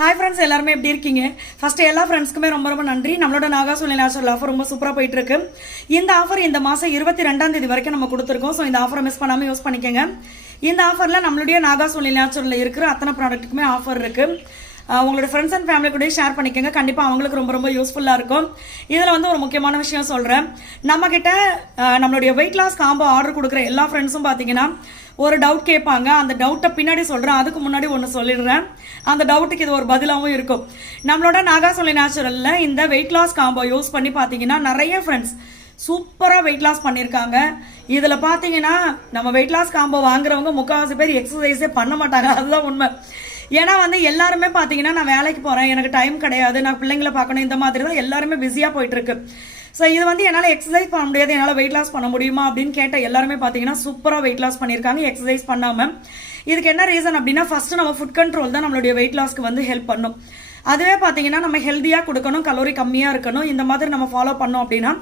Hi friends, எல்லாருமே எப்படி இருக்கீங்க? ஃபர்ஸ்ட் எல்லா ஃப்ரெண்ட்ஸ்க்குமே ரொம்ப ரொம்ப நன்றி. நம்மளோட நாகாசோலி நேச்சுரல் ஆஃபர் ரொம்ப சூப்பராக போயிட்டு இருக்கு. இந்த ஆஃபர் இந்த மாதம் 22ஆம் தேதி வரைக்கும் நம்ம கொடுத்துருக்கோம். ஸோ இந்த ஆஃபரை மிஸ் பண்ணாமல் யூஸ் பண்ணிக்கோங்க. இந்த ஆஃபரில் நம்மளுடைய நாகாசோலி நேச்சுரலில் இருக்கிற அத்தனை ப்ராடக்ட்டுக்குமே ஆஃபர் இருக்கு. உங்களோட ஃப்ரெண்ட்ஸ் அண்ட் ஃபேமிலி கூட ஷேர் பண்ணிக்கோங்க. கண்டிப்பாக அவங்களுக்கு ரொம்ப ரொம்ப யூஸ்ஃபுல்லாக இருக்கும். இதில் வந்து ஒரு முக்கியமான விஷயம் சொல்கிறேன். நம்மக்கிட்ட நம்மளுடைய வெயிட் லாஸ் காம்போ ஆர்டர் கொடுக்குற எல்லா ஃப்ரெண்ட்ஸும் பார்த்தீங்கன்னா ஒரு டவுட் கேட்பாங்க. அந்த டவுட்டை பின்னாடி சொல்கிறேன். அதுக்கு முன்னாடி ஒன்று சொல்லிடுறேன். அந்த டவுட்டுக்கு இது ஒரு பதிலாகவும் இருக்கும். நம்மளோட நாகாசோலி நேச்சுரலில் இந்த வெயிட் லாஸ் காம்போ யூஸ் பண்ணி பார்த்தீங்கன்னா நிறைய ஃப்ரெண்ட்ஸ் சூப்பராக வெயிட் லாஸ் பண்ணியிருக்காங்க. இதில் பார்த்தீங்கன்னா நம்ம வெயிட் லாஸ் காம்போ வாங்குறவங்க முக்கால்வாசி பேர் எக்ஸசைஸே பண்ண மாட்டாங்க. அதுதான் உண்மை. ஏன்னா வந்து எல்லாருமே பார்த்தீங்கன்னா நான் வேலைக்கு போகிறேன், எனக்கு டைம் கிடையாது, நான் பிள்ளைங்களை பார்க்கணும், இந்த மாதிரி தான் எல்லாருமே பிஸியாக போயிட்டுருக்கு. ஸோ இது வந்து என்னால் எக்ஸசைஸ் பண்ண முடியாது, என்னால் வெயிட் லாஸ் பண்ண முடியுமா அப்படின்னு கேட்ட எல்லாருமே பார்த்தீங்கன்னா சூப்பராக வெயிட் லாஸ் பண்ணியிருக்காங்க எக்ஸசைஸ் பண்ணாமல். இதுக்கு என்ன ரீசன் அப்படின்னா, ஃபர்ஸ்ட் நம்ம ஃபுட் கண்ட்ரோல் தான் நம்மளுடைய வெயிட் லாஸ்க்கு வந்து ஹெல்ப் பண்ணும். அதுவே பார்த்தீங்கன்னா நம்ம ஹெல்த்தியாக கொடுக்கணும், கலோரி கம்மியாக இருக்கணும். இந்த மாதிரி நம்ம ஃபாலோ பண்ணோம் அப்படின்னா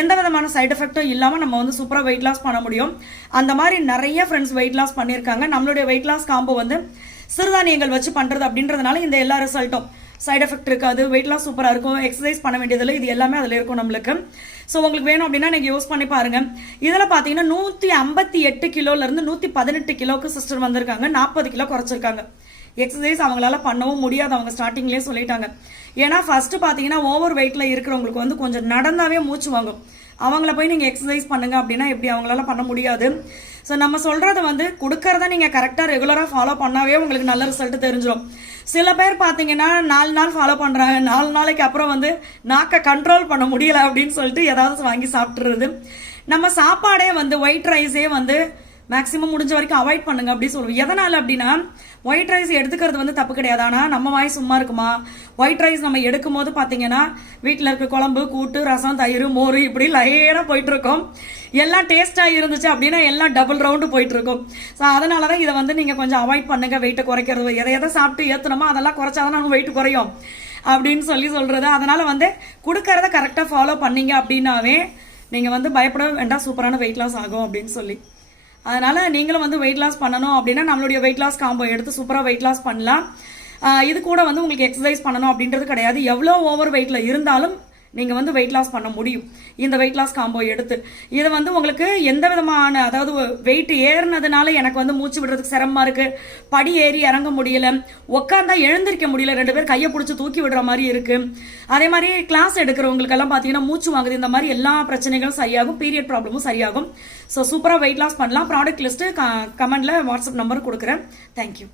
எந்த விதமான சைட் எஃபெக்டும் இல்லாமல் நம்ம வந்து சூப்பராக வெயிட் லாஸ் பண்ண முடியும். அந்த மாதிரி நிறைய ஃப்ரெண்ட்ஸ் வெயிட் லாஸ் பண்ணியிருக்காங்க. நம்மளுடைய வெயிட் லாஸ் காம்போ வந்து சிறுதானியங்கள் வச்சு பண்ணுறது அப்படின்றதுனால இந்த எல்லா ரிசல்ட்டும் சைட் எஃபெக்ட் இருக்காது, வெயிட் லாஸ் சூப்பராக இருக்கும், எக்ஸசைஸ் பண்ண வேண்டியதில்லை, இது எல்லாமே அதில் இருக்கும் நம்மளுக்கு. ஸோ உங்களுக்கு வேணும் அப்படின்னா நீங்கள் யூஸ் பண்ணி பாருங்கள். இதில் பார்த்தீங்கன்னா 158 கிலோலேருந்து 118 கிலோவுக்கு சிஸ்டர் வந்திருக்காங்க. 40 கிலோ குறைச்சிருக்காங்க. எக்ஸசைஸ் அவங்களால பண்ணவும் முடியாது, அவங்க ஸ்டார்டிங்லேயே சொல்லிட்டாங்க. ஏன்னா ஃபர்ஸ்ட் பார்த்தீங்கன்னா ஓவர் வெயிட்டில் இருக்கிறவங்களுக்கு வந்து கொஞ்சம் நடந்தாவே மூச்சு வாங்கும். அவங்கள போய் நீங்கள் எக்ஸசைஸ் பண்ணுங்க அப்படின்னா எப்படி அவங்களால பண்ண முடியாது. ஸோ நம்ம சொல்கிறத வந்து கொடுக்கறத நீங்கள் கரெக்டாக ரெகுலராக ஃபாலோ பண்ணாவே உங்களுக்கு நல்ல ரிசல்ட் தெரிஞ்சிடும். சில பேர் பார்த்தீங்கன்னா 4 நாள் ஃபாலோ பண்ணுறாங்க, 4 நாளைக்கு அப்புறம் வந்து நாக்கை கண்ட்ரோல் பண்ண முடியலை அப்படின்னு சொல்லிட்டு ஏதாவது வாங்கி சாப்பிட்றது. நம்ம சாப்பாடே வந்து ஒயிட் ரைஸே வந்து மேக்ஸிமம் முடிஞ்ச வரைக்கும் அவாய்ட் பண்ணுங்க அப்படின்னு சொல்லுவோம். எதனால் அப்படின்னா ஒயிட் ரைஸ் எடுத்துக்கிறது வந்து தப்பு கிடையாது. ஆனால் நம்ம வாய் சும்மா இருக்குமா? ஒயிட் ரைஸ் நம்ம எடுக்கும் போது பார்த்தீங்கன்னா வீட்டில் இருக்க குழம்பு, கூட்டு, ரசம், தயிர், மோர் இப்படி லைனாக போயிட்டு இருக்கோம். எல்லாம் டேஸ்டாக இருந்துச்சு அப்படின்னா எல்லாம் டபுள் ரவுண்டு போயிட்டு இருக்கும். ஸோ அதனால தான் இதை வந்து நீங்கள் கொஞ்சம் அவாய்ட் பண்ணுங்க. வெயிட்டை குறைக்கிறது, எதை சாப்பிட்டு ஏற்றணுமோ அதெல்லாம் குறைச்சாதான் நம்ம வெயிட் குறையும் அப்படின்னு சொல்றது. அதனால வந்து கொடுக்கறத கரெக்டாக ஃபாலோ பண்ணீங்க அப்படின்னாவே நீங்கள் வந்து பயப்பட வேண்டாம், சூப்பரான வெயிட் லாஸ் ஆகும் அப்படின்னு சொல்லி. அதனால நீங்களும் வந்து வெயிட் லாஸ் பண்ணணும் அப்படின்னா நம்மளுடைய வெயிட் லாஸ் காம்போ எடுத்து சூப்பராக வெயிட் லாஸ் பண்ணலாம். இது கூட வந்து உங்களுக்கு எக்ஸசைஸ் பண்ணணும் அப்படின்றது கிடையாது. எவ்வளோ ஓவர் வெயிட்ல இருந்தாலும் நீங்கள் வந்து வெயிட் லாஸ் பண்ண முடியும் இந்த வெயிட் லாஸ் காம்போ எடுத்து. இது வந்து உங்களுக்கு எந்த விதமான, அதாவது வெயிட் ஏறினதுனால எனக்கு வந்து மூச்சு விடுறதுக்கு சிரமமா இருக்கு, படி ஏறி இறங்க முடியல, உட்காந்தா எழுந்திருக்க முடியல, 2 பேர் கையை பிடிச்சி தூக்கி விடுற மாதிரி இருக்கு, அதே மாதிரி கிளாஸ் எடுக்கிறவங்களுக்கெல்லாம் பார்த்தீங்கன்னா மூச்சு வாங்குது, இந்த மாதிரி எல்லா பிரச்சனைகளும் சரியாகும், பீரியட் ப்ராப்ளமும் சரியாகும். ஸோ சூப்பராக வெயிட் லாஸ் பண்ணலாம். ப்ராடக்ட் லிஸ்ட்டு கமெண்ட்ல வாட்ஸ்அப் நம்பர் கொடுக்குறேன். தேங்க்யூ.